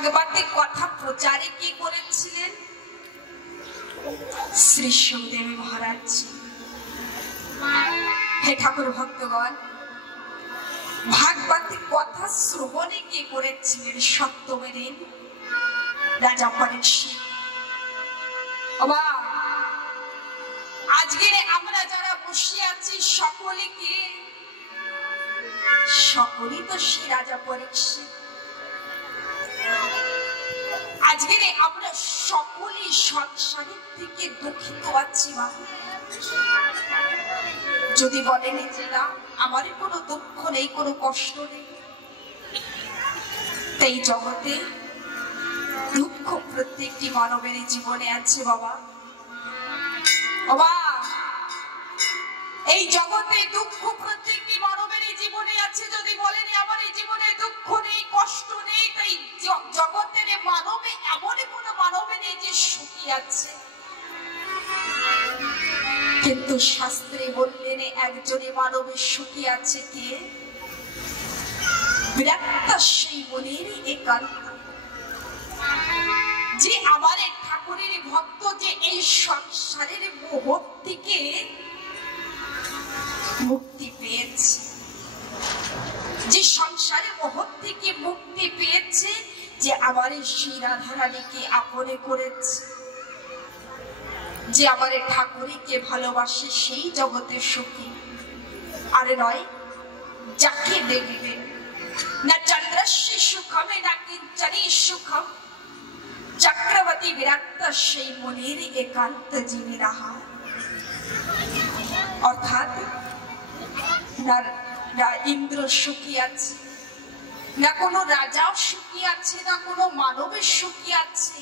ভাগবতের কথা প্রচারে কে করেছিলেন? শ্রী সুখদেব মহারাজ। হে ঠাকুর ভক্তগণ, ভাগবতের কথা শ্রবণে কে করেছিলেন? সপ্তমী দিন রাজা পরীক্ষিত। আজকে আমরা যারা বসে আছি সকলে কে? সকলেই তো শ্রী রাজা পরীক্ষিত। আজকে আমরা সকলেই সংসারের থেকে দুঃখিত আছি। যদি বলেন যে না, আমার কোনো দুঃখ নেই, কোনো কষ্ট নেই, তাই জগতে দুঃখ প্রত্যেকটি মানবের জীবনে আছে বাবা। এই জগতে দুঃখ প্রত্যেকটি মানবের জীবনে আছে। যদি বলেন আমার এই জীবনে দুঃখ নেই, কষ্ট নেই, তাই জগতের মানবে এমন কোন মানবে নেই যে সুখী আছে। কিন্তু শাস্ত্রে বললেন একজনে মানবের সুখী আছে। কে? বিরাট সেই মনের একান্ত, যে আমার ঠাকুরের ভক্ত, যে এই সংসারের মোহ থেকে মুক্তি পেয়েছে, যে সংসারের মোহ থেকে মুক্তি পেয়েছে, যে আমার শ্রী রাধারানীকে আপনে করেছে, যে আমার ঠাকুরকে ভালোবাসে, সেই জগতে সুখী। আর নয় যাকে দেখবে না চন্দ্রস্য সুখমে না কিঞ্চনী সুখম, চক্রবর্তী বিরাট সেই মনের একান্ত জীবী রাহা। অর্থাৎ না ইন্দ্র সুখী আছে, না কোনো রাজাও সুখী আছে, না কোনো মানবের সুখী আছে।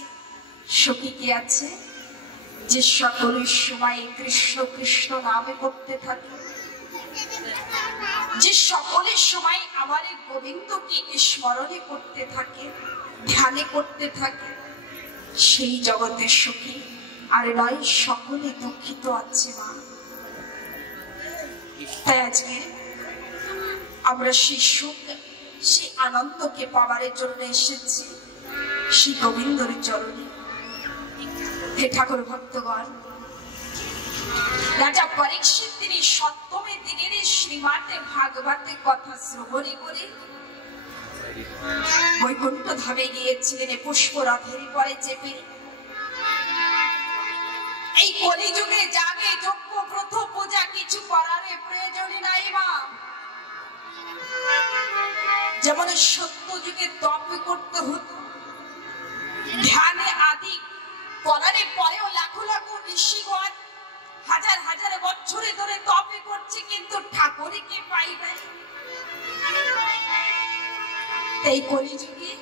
সুখী কে আছে? যে সকলের সময় কৃষ্ণ কৃষ্ণ নামে করতে থাকে, যে সকলের সময় আমার গোবিন্দকে স্মরণে করতে থাকে, ধ্যানে করতে থাকে, সেই জগতের সুখী। আর নয় সকলে দুঃখিত আছে মা। তাই আজকে আমরা সেই সুখ, সেই আনন্দকে পাওয়ার জন্য এসেছি শ্রী গোবিন্দর চরণে। হে ঠাকুর ভক্তগণ, রাজা পরীক্ষিত তিনি সপ্তমী দিনের শ্রীমতে ভাগবতের কথা শ্রবণে করে বৈকুণ্ঠ ধামে গিয়েছিলেন পুষ্পরথের পরে চেপে। এই কলিযুগে যাগে যজ্ঞ ব্রত পূজা কিছু করার প্রয়োজনই নাই মা। যেমন সত্য যুগে তপ করতে হতো, ধ্যানে আদি করার পরেও লাখো লাখো ঋষিগণ হাজার হাজার বছরে ধরে তপে করছে, কিন্তু ঠাকুরকে পাই নাই। এই কলিযুগে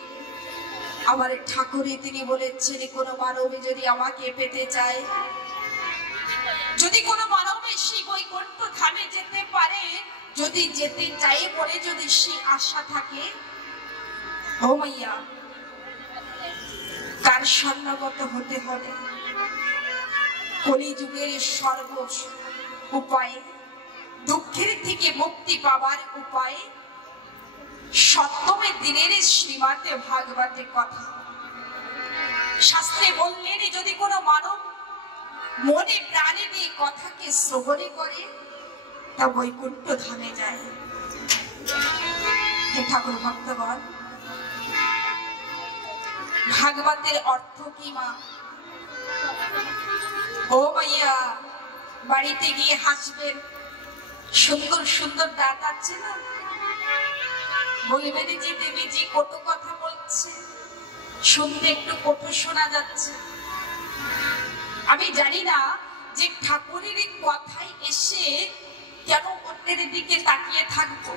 আমার ঠাকুরে তিনি বলেছেন, কোন মানবে যদি আমাকে পেতে চায়, যদি কোন মানবে সেই বৈকুণ্ঠ ধামে যেতে পারে, যদি যেতে চাই বলে যদি সেই আশা থাকে, ও মাইয়া কার স্বর্ণগত হতে হবে? কলিযুগের সর্ব উপায়, দুঃখের থেকে মুক্তি পাবার উপায় সপ্তমী দিনের শ্রীমতে ভাগবতের কথা। শাস্ত্রে বললেন যদি কোনো মানব মনে প্রাণে দিয়ে কথাকে শ্রবণে করে, তা বৈকুণ্ঠ ধামে যায়। হে ঠাকুর ভক্তগণ, ভাগবতের অর্থ কি মা? ও ভাইয়া, বাড়িতে গিয়ে হাসবেন, সুন্দর সুন্দর দাঁত আছে না, বলবেন যে দেবীজি কটু কথা বলছে, শুনতে একটু কটু শোনা যাচ্ছে। আমি জানি না যে ঠাকুরের কথায় এসে কেন অন্যের দিকে তাকিয়ে থাকবো।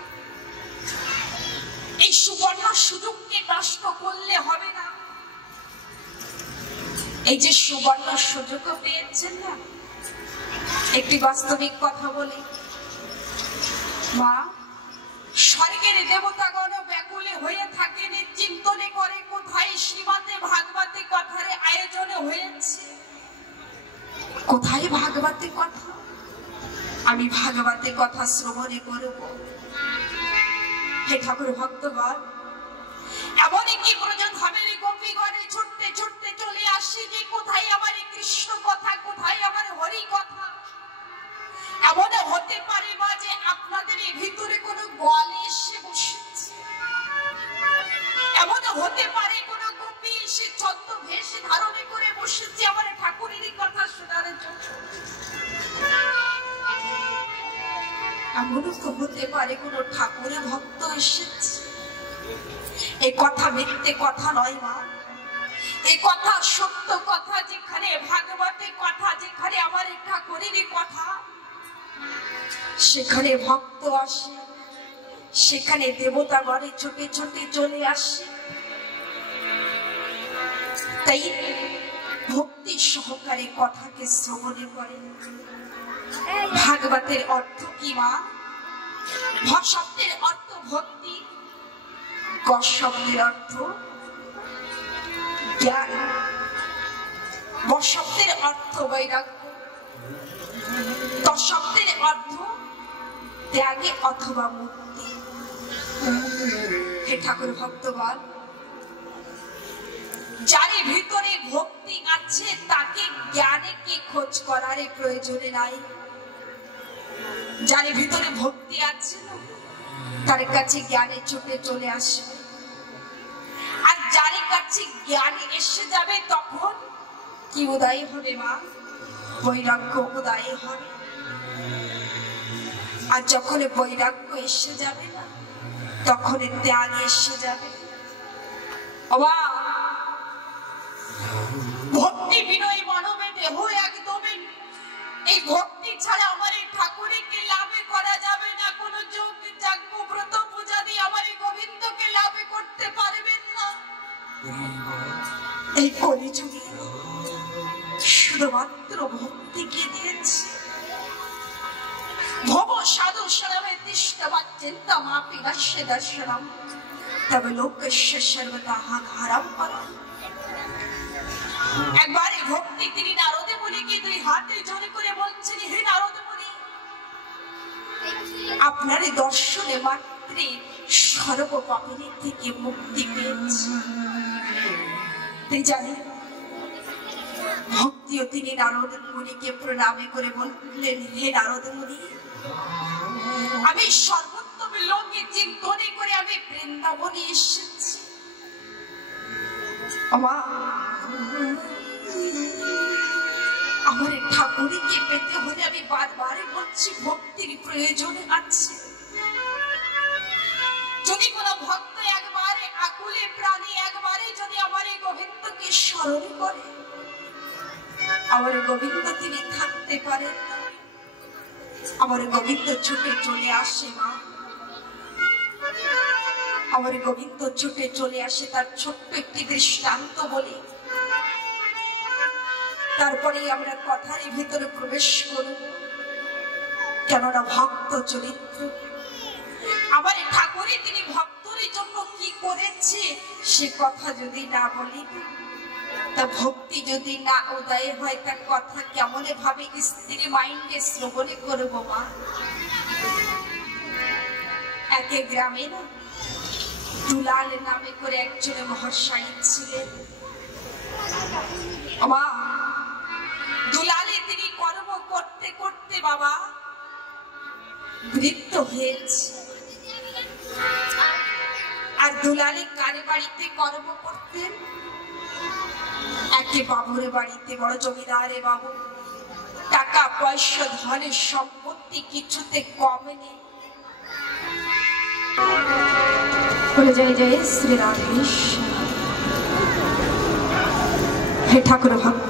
এই সুবর্ণ সুযোগকে নষ্ট করলে হবে না। এই যে সুবর্ণ সুযোগ পেয়েছেন না, একটি বাস্তবিক কথা বলি মা, স্বর্গের দেবতাগণ ব্যাকুলে হয়ে থাকেন, চিন্তনে করে কোথায় শ্রীমতে ভাগবতের কথার আয়োজন হয়েছে, কোথায় ভাগবতের কথা। আমি ভাগবতের কথা শ্রবণে করব। হে ঠাকুর ভক্তগণ, এমনই কি প্রয়োজন হবে হতে পারে কোন গোপী সে ছদ্মবেশ ধারণে করে বসেছে আমার ঠাকুরেরই কথা শোনার জন্য। এমনও তো হতে পারে কোন ঠাকুরের ভক্ত এসেছে। এই কথা মিথ্যে কথা নয় মা, এই কথা সত্য কথা। যেখানে ভাগবতের কথা, যেখানে আমার ঠাকুরেরই কথা, সেখানে ভক্ত আসে, সেখানে দেবতা গণে ছোটে ছোটে চলে আসে। তাই ভক্তি সহকারে কথাকে শ্রবণে করে। ভাগবতের অর্থ কি মা? ভ শব্দের অর্থ ভক্তি, গ শব্দের অর্থ জ্ঞান, ব শব্দের অর্থ বৈরাগ্য, ত শব্দের অর্থ ত্যাগে অথবা মুক্তি। হে ঠাকুর ভক্তগণ, যার ভিতরে ভক্তি আছে তাকে জ্ঞানে কি খোঁজ করার প্রয়োজনে নাই। যার ভিতরে ভক্তি আছে তার কাছে জ্ঞানে ছুটে চলে আসবে। আর যার কাছে জ্ঞান এসে যাবে তখন কি উদয় হবে মা? বৈরাগ্য উদয় হবে। আর যখন বৈরাগ্য এসে যাবে না তখন ত্যাগ এসে যাবে। ভক্তি বিনয় মানবে দেহ একদমই। এই ভক্তি ছাড়া আমার এই ঠাকুরকে লাভ করা যাবে না। কোন যোগ যাজ্ঞ ব্রত পূজা দিয়ে আমার এই গোবিন্দকে লাভ করতে পারবেন না। এই কলিযুগে শুধুমাত্র ভক্তিকে দিয়েছে। ভব সাধু সরবে তিষ্ঠবা চিন্তামাপি দর্শ দর্শনম তব লোকস্য সর্বতা হারাম পরম। একবার এই ভক্তি তিনি নারদ মুনিকে দুই হাতে জোরে করে বলছেন, হে নারদ মুনি, আপনার দর্শনে মাত্রে সর্ব পাপের থেকে মুক্তি পেয়েছি। তাই জানি ভক্তিও তিনি নারদ মুনিকে প্রণামে করে বললেন, হে নারদ মুনি, আমি সর্বোত্তম লোকে চিন্তনে করে আমি বৃন্দাবনে এসেছি। আমার ঠাকুরকে পেতে হলে আমি বারবার বলছি ভক্তির প্রয়োজন আছে। যদি কোন ভক্ত একবারে আকুলে প্রাণী একবারে যদি আমার এই গোবিন্দকে স্মরণ করে, আমার গোবিন্দ তিনি থাকতে পারেন না। আমার গোবিন্দ ছুটে চলে আসে মা, আমার গোবিন্দ ছুটে চলে আসে। তার ছোট্ট একটি দৃষ্টান্ত বলি, তারপরে আমরা কথার ভিতরে প্রবেশ করব। কেননা ভক্ত চরিত্র আমার ঠাকুরই তিনি ভক্তদের জন্য কি করেছে সে কথা যদি না বলি, তা ভক্তি যদি না উদয় হয়, তার কথা কেমন ভাবে স্ত্রী মাইন্ডে শ্রবণে করব মা। একে গ্রামে না দুলাল নামে করে একজন মহাশয় ছিলেন। মা দুলালে তিনি কর্ম করতে করতে বাবা বৃদ্ধ হয়েছে। আর দুলালে কার বাড়িতে কর্ম করতেন? একে বাবুর বাড়িতে, বড় জমিদারে বাবু। টাকা পয়সা ধনের সম্পত্তি কিছুতে কম নেই। জয় জয় শ্রী রাধেশ। হে ঠাকুর ভক্ত